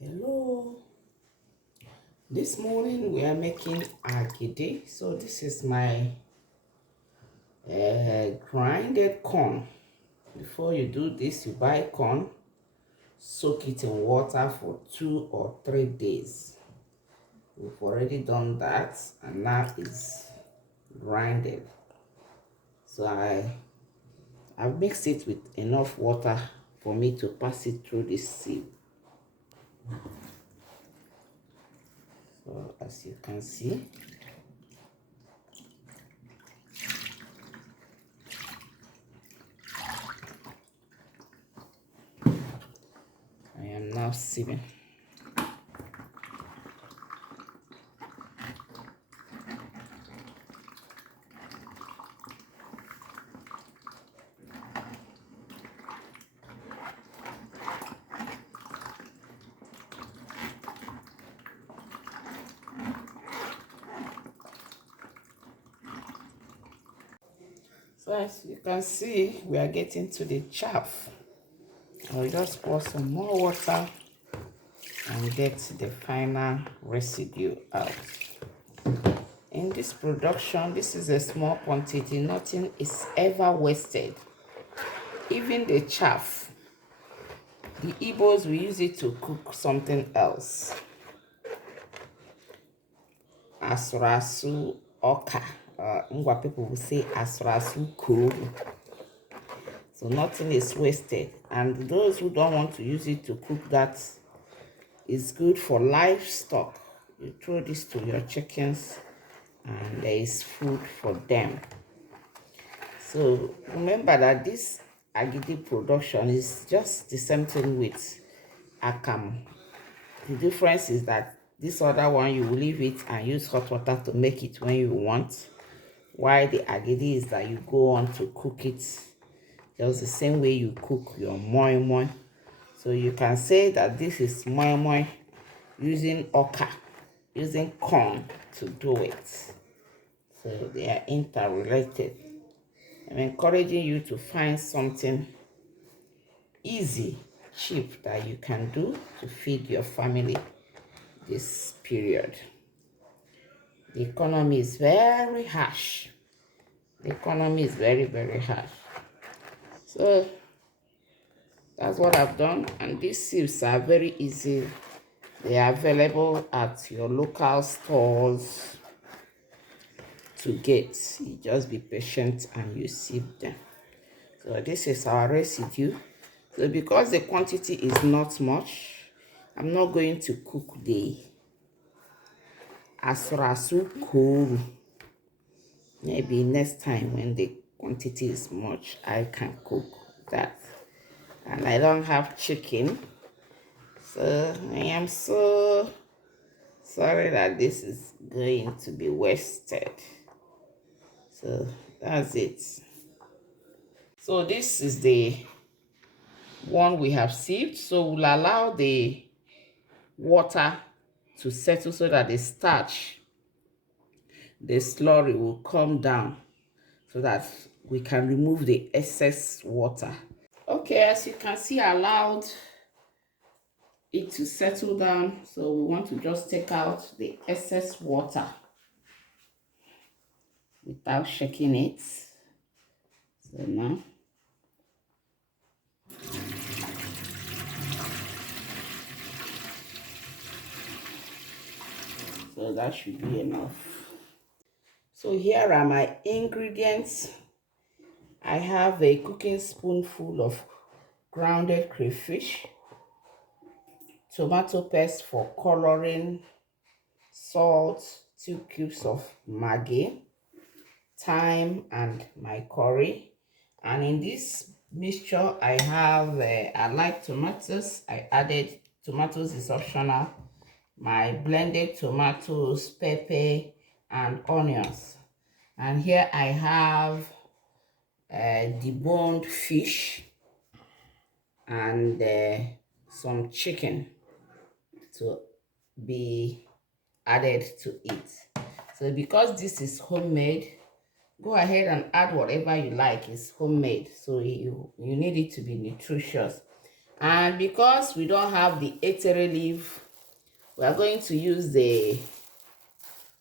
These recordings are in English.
Hello, this morning we are making agidi. So this is my grinded corn. Before you do this, you buy corn, soak it in water for 2 or 3 days. We've already done that, and now it's grinded. So I've mixed it with enough water for me to pass it through this sieve. So as you can see, I am now sieving. So as you can see, we are getting to the chaff. I'll just pour some more water and get the final residue out. In this production, this is a small quantity. Nothing is ever wasted. Even the chaff. The Igbos will use it to cook something else. Asurasu oka. Ngwa people will say asurasu kuru. So nothing is wasted. And those who don't want to use it to cook that, is good for livestock. You throw this to your chickens and there is food for them. So remember that this agidi production is just the same thing with akam. The difference is that this other one, you will leave it and use hot water to make it when you want, while the agidi is that you go on to cook it just the same way you cook your moi moi. So you can say that this is moi moi using oka, using corn to do it. So they are interrelated. I'm encouraging you to find something easy, cheap that you can do to feed your family this period. The economy is very harsh. The economy is very, very harsh. So that's what I've done. And these sieves are very easy. They are available at your local stores to get. You just be patient and you sieve them. So this is our residue. So because the quantity is not much, I'm not going to cook the asurasu kuru. Maybe next time when the quantity is much, I can cook that. And I don't have chicken, so I am so sorry that this is going to be wasted. So that's it. So this is the one we have sieved. So we'll allow the water to settle so that the starch, the slurry, will come down so that we can remove the excess water. Okay, as you can see, I allowed it to settle down. So we want to just take out the excess water without shaking it. So now, so that should be enough. So here are my ingredients. I have a cooking spoonful of grounded crayfish, tomato paste for coloring, salt, 2 cubes of Maggi, thyme, and my curry. And in this mixture, I have, I like tomatoes. I added tomatoes, is optional. My blended tomatoes, pepper, and onions. And here I have deboned fish and some chicken to be added to it. So because this is homemade, go ahead and add whatever you like. It's homemade, so you need it to be nutritious. And because we don't have the etere leaf, we are going to use the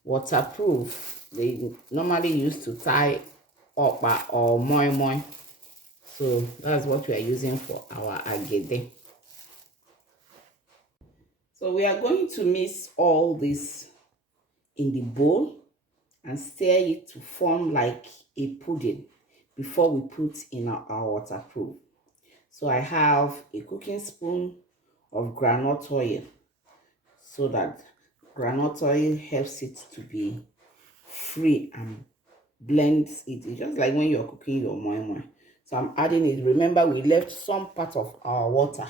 waterproof they normally use to tie okpa or moi moi. So that's what we are using for our agidi. So we are going to mix all this in the bowl and stir it to form like a pudding before we put in our waterproof. So I have a cooking spoon of groundnut oil, so that groundnut oil helps it to be free and blends it. It's just like when you're cooking your moi moi. So I'm adding it. Remember, we left some part of our water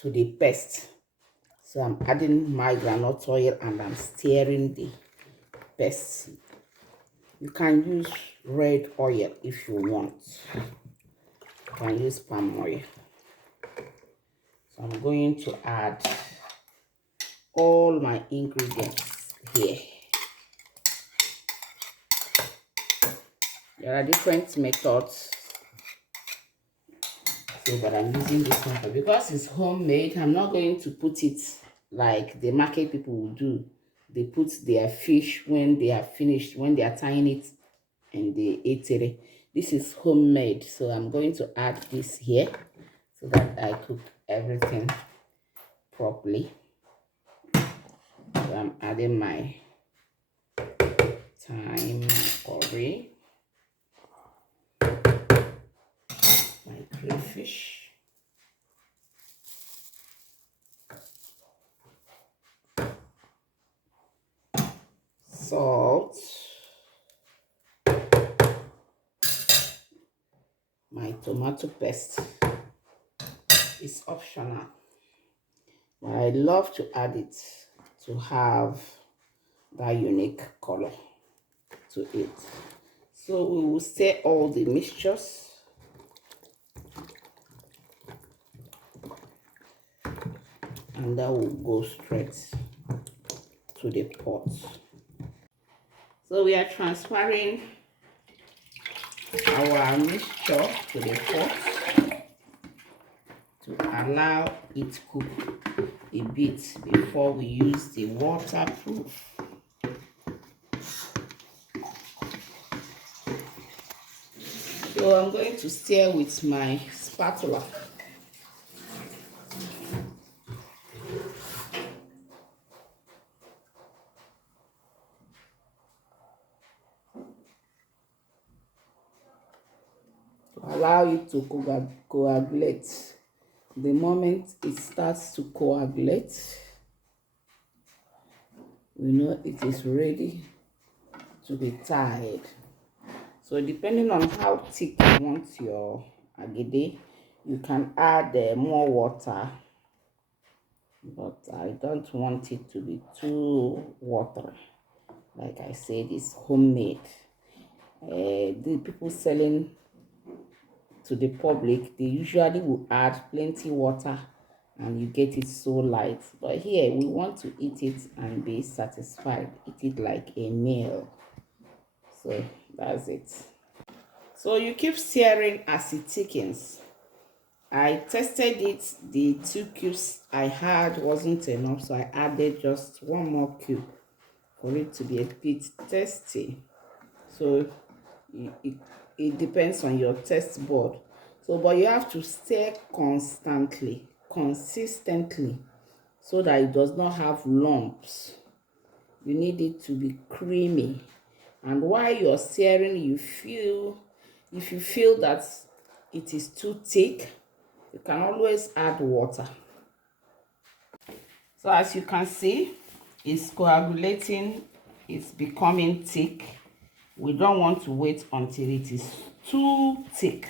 to the paste. So I'm adding my groundnut oil and I'm stirring the paste. You can use red oil if you want. You can use palm oil. So I'm going to add all my ingredients here. There are different methods, so but I'm using this one because it's homemade. I'm not going to put it like the market people will do. They put their fish when they are finished, when they are tying it and they eat it. This is homemade, so I'm going to add this here so that I cook everything properly. So I'm adding my thyme, curry, my crayfish, salt, my tomato paste. It's optional, but I love to add it to have that unique color to it. So we will stir all the mixtures and that will go straight to the pot. So we are transferring our mixture to the pot to allow it to cook a bit before we use the waterproof. So I'm going to stir with my spatula. Allow it to coagulate. The moment it starts to coagulate, we know it is ready to be tied. So depending on how thick you want your agidi, you can add more water, but I don't want it to be too watery. Like I said, it's homemade. The people selling to the public, they usually will add plenty water and you get it so light, but here we want to eat it and be satisfied, eat it like a meal. So that's it. So you keep stirring as it thickens. I tested it, the 2 cubes I had wasn't enough, so I added just 1 more cube for it to be a bit tasty. So it depends on your taste board. So but you have to stir constantly, consistently, so that it does not have lumps. You need it to be creamy, and while you're stirring, if you feel that it is too thick, you can always add water. So as you can see, it's coagulating, it's becoming thick. We don't want to wait until it is too thick.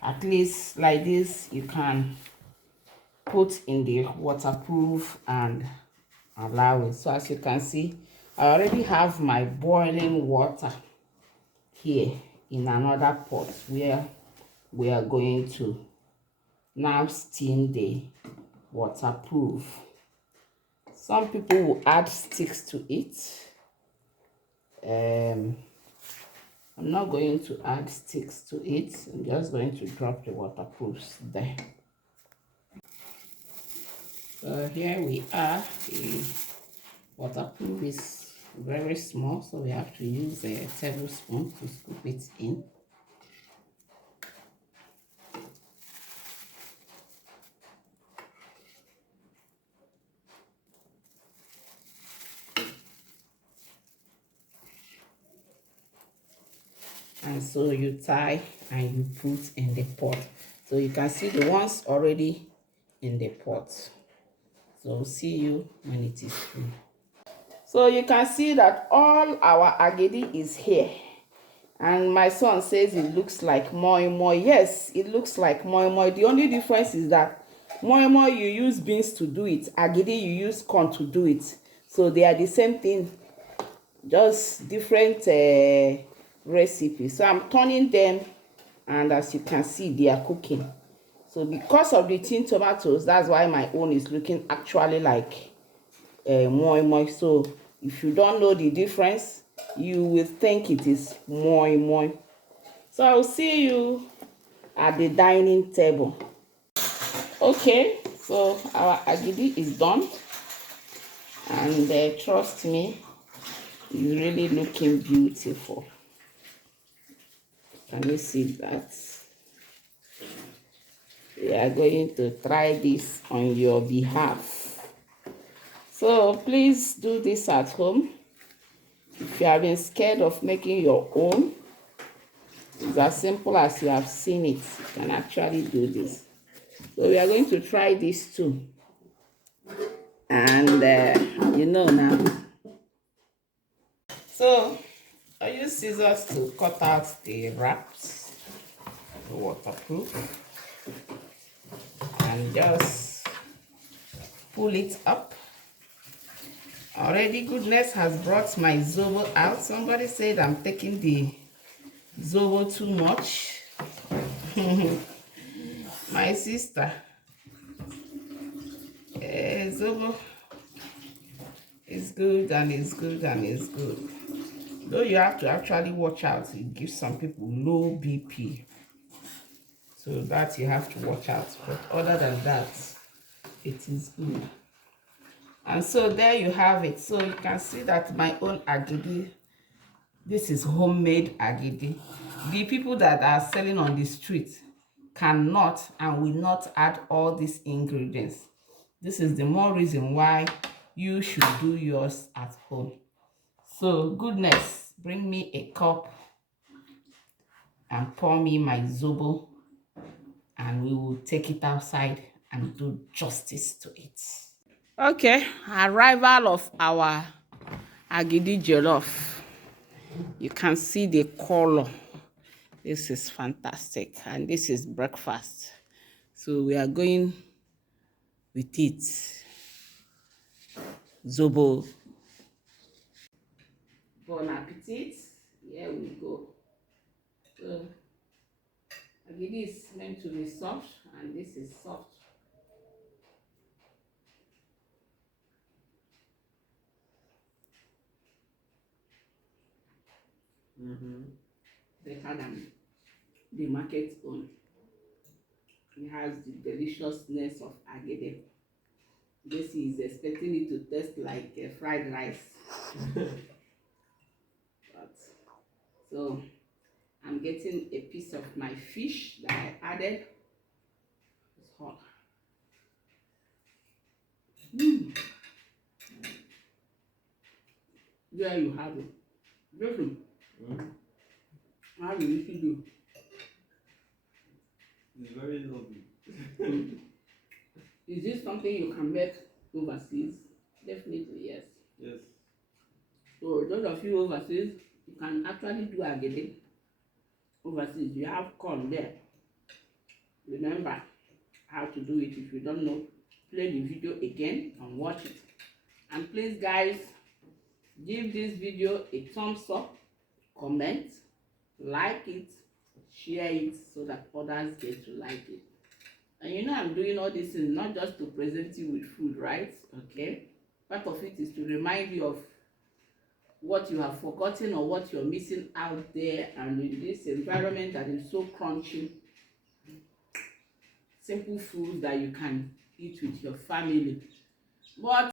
At least like this, you can put in the waterproof and allow it. So as you can see, I already have my boiling water here in another pot where we are going to now steam the waterproof. Some people will add sticks to it. I'm not going to add sticks to it. I'm just going to drop the waterproofs there. So here we are. The waterproof is very small, so we have to use a tablespoon to scoop it in. And so you tie and you put in the pot. So you can see the ones already in the pot. So see you when it is through. So you can see that all our agidi is here. And my son says it looks like moi moi. Yes, it looks like moi moi. The only difference is that moi moi you use beans to do it. Agidi you use corn to do it. So they are the same thing, just different recipes. So I'm turning them, and as you can see, they are cooking. So because of the tin tomatoes, that's why my own is looking actually like moi moi. So if you don't know the difference, you will think it is moi moi. So I'll see you at the dining table. Okay, so our agidi is done, and trust me, it's really looking beautiful. Can you see that? We are going to try this on your behalf. So please do this at home. If you have been scared of making your own, it's as simple as you have seen it. You can actually do this. So we are going to try this too. And you know now. So I use scissors to cut out the wraps, the waterproof, and just pull it up. Already goodness has brought my zobo out. Somebody said I'm taking the zobo too much. My sister, zobo is good and it's good and it's good. Though you have to actually watch out. It gives some people low BP. So that you have to watch out. But other than that, it is good. And so there you have it. So you can see that my own agidi, this is homemade agidi. The people that are selling on the street cannot and will not add all these ingredients. This is the more reason why you should do yours at home. So goodness, bring me a cup and pour me my zobo, and we will take it outside and do justice to it. Okay, arrival of our Agidi jollof. You can see the color. This is fantastic, and this is breakfast. So we are going with it. Zobo. Bon appetit. Here we go. So Agidi is meant to be soft, and this is soft. Better than the market own. It has the deliciousness of agidi. This is expecting it to taste like fried rice. But, so I'm getting a piece of my fish that I added. It's hot. There you have it. Listen, how do you do? It's very lovely. Is this something you can make overseas? Definitely, yes. Yes. So those of you overseas, you can actually do agidi overseas. You have corn there. Remember how to do it. If you don't know, play the video again and watch it. And please, guys, give this video a thumbs up, comment, like it, share it so that others get to like it. And you know I'm doing all this things not just to present you with food, right? Okay. Part of it is to remind you of what you have forgotten or what you're missing out there, and in this environment that is so crunchy, simple food that you can eat with your family. But